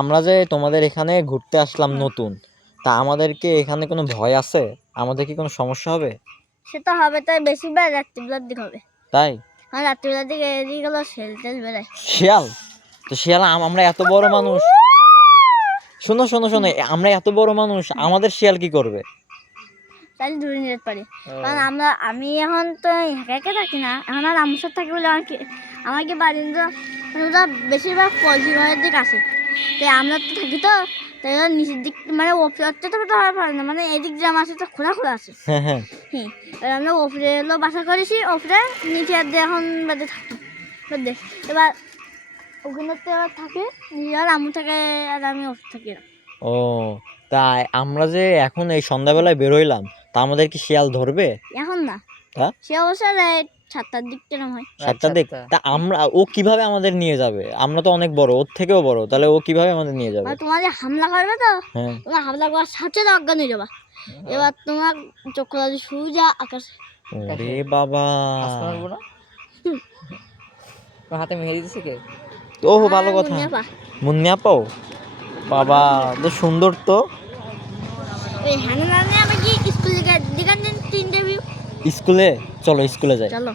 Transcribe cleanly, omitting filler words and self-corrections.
আমরা যে তোমাদের এখানে ঘুরতে আসলাম নতুন, তা আমাদেরকে এখানে কোনো ভয় আছে? আমাদের কি কোনো সমস্যা হবে? সেটা হবে, তাই বেশিরভাগ রাত্রিবেলার দিকে হবে। তাই? আর রাত্রিবেলার দিকে এদিকগুলো শেল বেড়ায়। শিয়াল? তো শিয়াল আমরা এত বড় মানুষ, শোনো শোনো শোনো, আমরা এত বড় মানুষ, আমাদের শিয়াল কি করবে? তাহলে দূরে নিতে পারি, কারণ আমি এখন তো একা একা থাকি না, এখন আর আমার সাথে থাকি বলে আমাকে বাড়ির ওরা বেশিরভাগ পজিটিভের দিক আসে, তাই আমরা তো থাকি, তো তাই ওরা নিচের দিক মানে ওপরে তো পারে না, মানে এদিক যে আমার সাথে খোলা খোলা আছে। হ্যাঁ হ্যাঁ, এবার আমরা ওপরে এলো বাসা করেছি, ওপরে নিচে দিয়ে এখন বাদে থাকি বাদে। এবার ওখানে তো এবার থাকে নিজে, আর আমু থাকে আর আমি ওপরে থাকি না। ও তাই আমরা যে এখন এই সন্ধ্যাবেলায় বেরোইলাম, তা আমাদের কি শিয়াল ধরবে? এখন না, হ্যাঁ সে অবশ্য 7টার দিক কেরম হয়। 7টার দিক? তা ও কিভাবে আমাদের নিয়ে যাবে? আমরা তো অনেক বড়, ওর থেকেও বড়, তাহলে ও কিভাবে আমাদের নিয়ে যাবে? আর তোমাদের হামলা করবে তো, হ্যাঁ, তোমার হামলা করার সাথে অজ্ঞান হয়ে যাবা। এবার তোমার চক্ষু যদি সুজা আকাশ। ওরে বাবা, হাতে মেহেদি দিছে কে? ও ভালো কথা, মুন্নিয়া পাও বাবা, তো সুন্দর তো। এই হ্যাঁ না আমি কি স্কুল দিকে 3টা ভিউ। স্কুলে চলো, স্কুলে যাই। চলো।